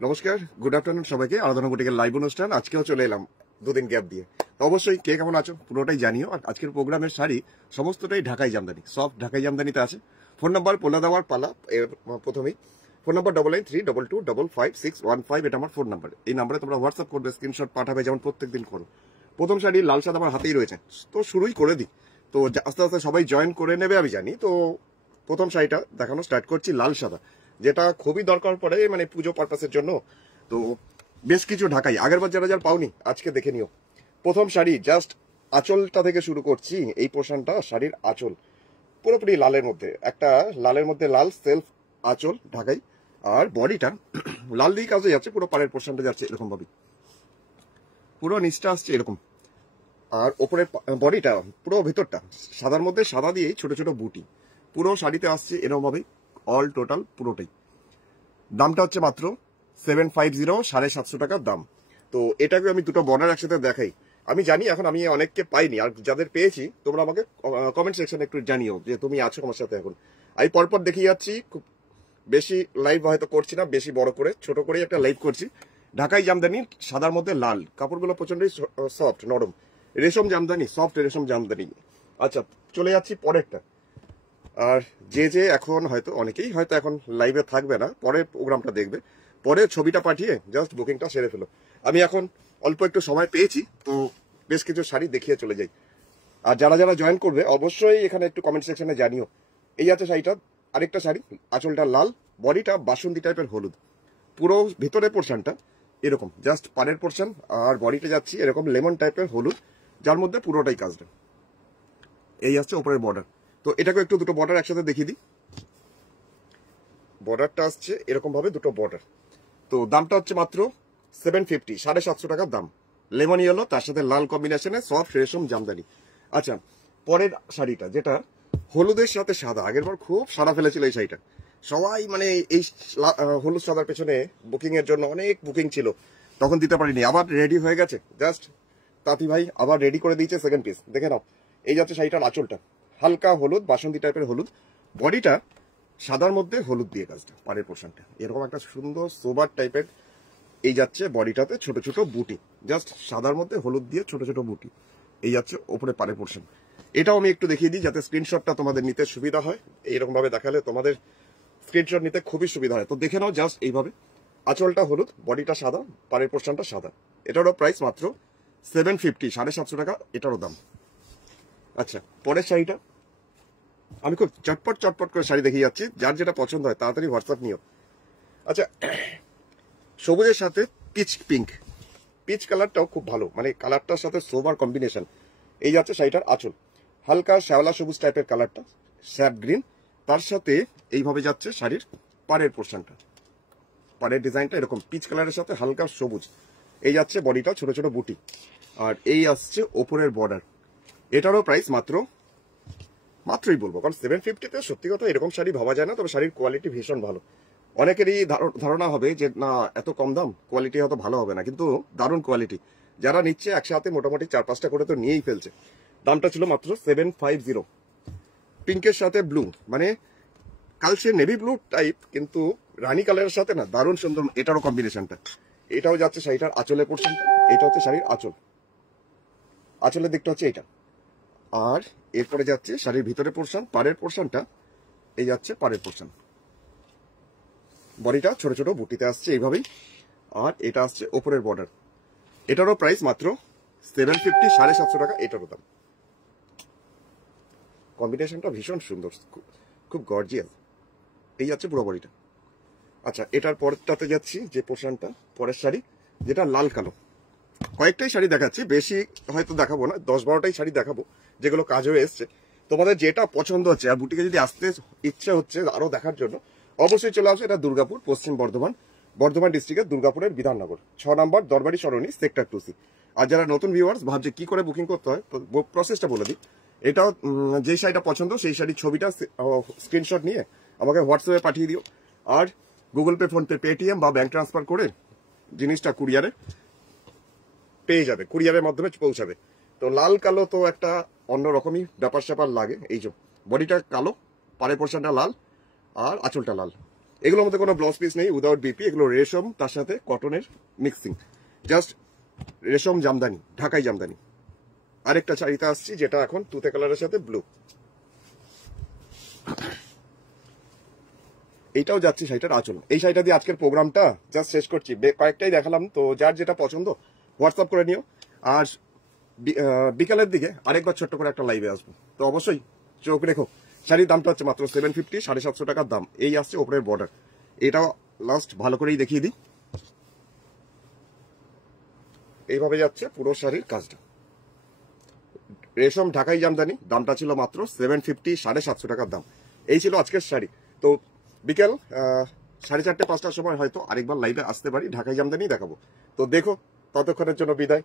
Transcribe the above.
নমস্কার, good afternoon সবাইকে। আরাধনা বুটিকের লাইভ অনুষ্ঠান আজকেও চলে এলাম দুদিন গ্যাপ দিয়ে। তো অবশ্যই কে কেমন আছো পুরোটাই জানিও। আর আজকের প্রোগ্রামের শাড়ি সমস্তটাই ঢাকাই জামদানি, সফট ঢাকাই জামদানিতে আছে। ফোন নাম্বার পোলা দেওয়ার পালা। প্রথমেই ফোন নাম্বার 9932225615, এটা আমার ফোন নাম্বার। এই নাম্বারে তোমরা হোয়াটসঅ্যাপ করবে, স্ক্রিনশট পাঠাবে, যেমন প্রত্যেকদিন করো। প্রথম শাড়ি লাল সাদা আমার হাতেই রয়েছে, তো শুরুই করে দিই। তো আস্তে আস্তে সবাই জয়েন করে নেবে আমি জানি। তো প্রথম শাড়িটা দেখানো স্টার্ট করছি, লাল সাদা, যেটা খুবই দরকার পড়ে মানে পুজো পারপাসের জন্য। তো বেশ কিছু ঢাকাই আগের বার যারা পাওনি আজকে দেখে নিও। প্রথম শাড়ি জাস্ট আঁচলটা থেকে শুরু করছি। এই পোর্শনটা শাড়ির আঁচল পুরোপুরি লালের মধ্যে, একটা লালের মধ্যে লাল সেলফ আঁচল ঢাকাই। আর বডিটা লাল দিয়ে কাজে যাচ্ছে, পুরো পাড়ের পোর্শনটা যাচ্ছে এরকম ভাবে, পুরো নিচটা আসছে এরকম। আর ওপরের বডিটা পুরো ভেতরটা সাদার মধ্যে সাদা দিয়ে ছোট ছোট বুটি পুরো শাড়িতে আসছে এরকম ভাবে, অল টোটাল পুরোটাই। দামটা হচ্ছে মাত্র 750, 750 টাকার দাম। তো এটাকে আমি দুটো বর্ডার একসাথে দেখাই। আমি জানি এখন আমি অনেককে পাইনি, আর যাদের পেয়েছি তোমরা আমাকে কমেন্ট সেকশনে একটু জানিও যে তুমি আছো আমার সাথে। এখন আমি পরপর দেখিয়ে যাচ্ছি, খুব বেশি লাইভ হয়তো করছি না, বেশি বড় করে ছোট করেই একটা লাইভ করছি। ঢাকাই জামদানি, সাদার মধ্যে লাল, কাপড়গুলো প্রচন্ডই সফট নরম, রেশম জামদানি, সফট রেশম জামদানি। আচ্ছা, চলে যাচ্ছি পরেরটা। আর যে এখন হয়তো অনেকেই হয়তো এখন লাইভে থাকবে না, পরের প্রোগ্রামটা দেখবে, পরে ছবিটা পাঠিয়ে জাস্ট বুকিংটা সেরে ফেলো। আমি এখন অল্প একটু সময় পেয়েছি, তো বেশ কিছু শাড়ি দেখিয়ে চলে যাই। আর যারা যারা জয়েন করবে অবশ্যই এখানে একটু কমেন্ট সেকশনে জানিও। এই আছে শাড়িটা, আরেকটা শাড়ি, আঁচলটা লাল, বডিটা বাসন্তী টাইপের হলুদ, পুরো ভিতরের পোর্শনটা এরকম জাস্ট পাড়ের পোর্শন, আর বডিটা যাচ্ছি এরকম লেমন টাইপের হলুদ, যার মধ্যে পুরোটাই কাজটা। এই আসছে ওপরের বর্ডার। তো এটাকে একটু দুটো বর্ডার একসাথে দেখিয়ে দিই। বর্ডারটা আসছে এরকম ভাবে, দুটো বর্ডার। তো দামটা হচ্ছে মাত্র 750, 750 টাকার দাম। লেমন ইয়েলো, তার সাথে লাল কম্বিনেশনে সফট রেশম জামদানি। আচ্ছা, পরের শাড়িটা যেটা হলুদের সাথে সাদা, আগের বার খুব সাদা ফেলেছিল এই শাড়িটা। সবাই মানে এই হলুদ সাদার পেছনে বুকিং এর জন্য অনেক বুকিং ছিল, তখন দিতে পারিনি। আবার রেডি হয়ে গেছে, জাস্ট তাঁতি ভাই আবার রেডি করে দিয়েছে সেকেন্ড পিস, দেখে নাও। এই যাচ্ছে শাড়িটার আঁচলটা, হালকা হলুদ, বাসন্তী টাইপের হলুদ, বডিটা সাদার মধ্যে হলুদ দিয়ে কাজটা, পাড়ের পোর্শনটা এরকম একটা সুন্দর সোবার টাইপের। এই যাচ্ছে বডিটাতে ছোট ছোট বুটি, জাস্ট সাদার মধ্যে হলুদ দিয়ে ছোট ছোট বুটি। এই যাচ্ছে ওপরে পাড়ের পোর্শন। এটাও আমি একটু দেখিয়ে দিই যাতে স্ক্রিনশটটা তোমাদের নিতে সুবিধা হয়। এইরকম ভাবে দেখালে তোমাদের স্ক্রিনশট নিতে খুবই সুবিধা হয়। তো দেখে নাও জাস্ট এইভাবে, আঁচলটা হলুদ, বডিটা সাদা, পাড়ের পোর্শনটা সাদা। এটারও প্রাইস মাত্র 750, 750 টাকা এটারও দাম। আচ্ছা, পরের শাড়িটা আমি খুব চটপট চটপট করে শাড়ি দেখিয়ে যাচ্ছি, যার যেটা পছন্দ হয় তাড়াতাড়ি হোয়াটসঅ্যাপ নিও। আচ্ছা, সবুজের সাথে পিচ পিঙ্ক, পিচ কালারটাও খুব ভালো, মানে কালারটার সাথে সোবার কম্বিনেশন। এই যাচ্ছে শাড়িটার আঁচল, হালকা শ্যাওলা সবুজ টাইপের কালারটা, স্যাপ গ্রিন, তার সাথে এইভাবে যাচ্ছে শাড়ির পাড়ের পোর্শনটা, পাড়ের ডিজাইনটা এরকম পিচ কালারের সাথে হালকা সবুজ। এই যাচ্ছে বডিটা ছোট ছোট বুটি, আর এই আসছে ওপরের বর্ডার। এটারও প্রাইস মাত্রই বলবো, কারণ 750-তে সত্যি কথা এরকম শাড়ি ভাবা যায় না, তবে শাড়ির কোয়ালিটি ভীষণ ভালো। অনেকেরই ধারণা হবে যে না এত কম দাম, কোয়ালিটি হয়তো ভালো হবে না, কিন্তু দারুণ কোয়ালিটি। যারা নিচ্ছে একসাথে মোটামুটি 4-5টা করে তো নিয়েই ফেলছে। দামটা ছিল মাত্র 750। পিঙ্কের সাথে ব্লু, মানে কালচে নেভি ব্লু টাইপ, কিন্তু রানী কালারের সাথে না দারুণ সুন্দর এটারও কম্বিনেশনটা। এটাও যাচ্ছে শাড়িটার আঁচলের পোর্শনটা, এটা হচ্ছে শাড়ির আঁচল, আঁচলের দিকটা হচ্ছে এটা। আর এরপরে যাচ্ছে শাড়ির ভিতরে পোর্শন, পাড়ের পোর্শনটা এই যাচ্ছে পাড়ের পোর্শন, বডিটা ছোট ছোট বুটিতে আসছে এইভাবেই। আর এটা আসছে ওপরের বর্ডার। এটারও প্রাইস মাত্র 750, 750 টাকা এটারও দাম। কম্বিনেশনটা ভীষণ সুন্দর, খুব গর্জিয়াস। এই যাচ্ছে পুরো বডিটা। আচ্ছা, এটার পরেরটাতে যাচ্ছি, যে পোর্শনটা পরের শাড়ি, যেটা লাল কালো। কয়েকটাই শাড়ি দেখাচ্ছি, বেশি হয়তো দেখাবো না, 10-12টাই শাড়ি দেখাবো যেগুলো কাজ হয়ে এসছে। তোমাদের যেটা পছন্দ হচ্ছে, আর বুটিকে যদি আসতে ইচ্ছে হচ্ছে আরো দেখার জন্য, অবশ্যই চলে আসবে। এটা দুর্গাপুর, পশ্চিম বর্ধমান ডিস্ট্রিক্টের দুর্গাপুরের বিধাননগর 6 নম্বর দরবারি সরণি, সেক্টর 2C। আর যারা নতুন ভিউয়ার্স ভাবছে কি করে বুকিং করতে হয়, তো প্রসেসটা বলে দিই। এটাও যেই শাড়িটা পছন্দ সেই শাড়ির ছবিটা স্ক্রিনশট নিয়ে আমাকে হোয়াটসঅ্যাপে পাঠিয়ে দিও। আর গুগল পে, ফোনপে, পেটিএম বা ব্যাংক ট্রান্সফার করে জিনিসটা কুরিয়ারে পেয়ে যাবে, কুরিয়ারের মাধ্যমে পৌঁছাবে। তো লাল কালো তো একটা অন্যরকমই ব্যাপার স্যাপার লাগে। এই যে বডিটা কালো, পাড়ের পোর্শনটা লাল, আর আঁচলটা লাল, এগুলোর মধ্যে কোনো ব্লাউজ পিস নেই, উইদাউট বিপি। এগুলো রেশম তার সাথে কটনের মিক্সিং, জাস্ট রেশম জামদানি, ঢাকাই জামদানি। আরেকটা শাড়িতে আসছি যেটা এখন তুতে কালারের সাথে ব্লু, এইটাও যাচ্ছে শাড়িটার আঁচল। এই শাড়িটা দিয়ে আজকের প্রোগ্রামটা জাস্ট শেষ করছি, কয়েকটাই দেখালাম। তো যার যেটা পছন্দ হোয়াটসঅ্যাপ করে নিও। আর বিকালের দিকে আরেকবার ছোট্ট করে একটা লাইভে আসবো, তো অবশ্যই চোখ রেখো। শাড়ির দামটা হচ্ছে মাত্র 750, 750 টাকার দাম। এই আসছে ওপরের বর্ডার, এটাও লাস্ট ভালো করেই দেখিয়ে দিই। এইভাবে যাচ্ছে পুরো শাড়ির কাজটা, রেশম ঢাকাই জামদানি। দামটা ছিল মাত্র 750, 750 টাকার দাম। এই ছিল আজকের শাড়ি। তো বিকেল 4:30, 5টার সময় হয়তো আরেকবার লাইভে আসতে পারি, ঢাকাই জামদানি দেখাবো। তো দেখো, ততক্ষণের জন্য বিদায়।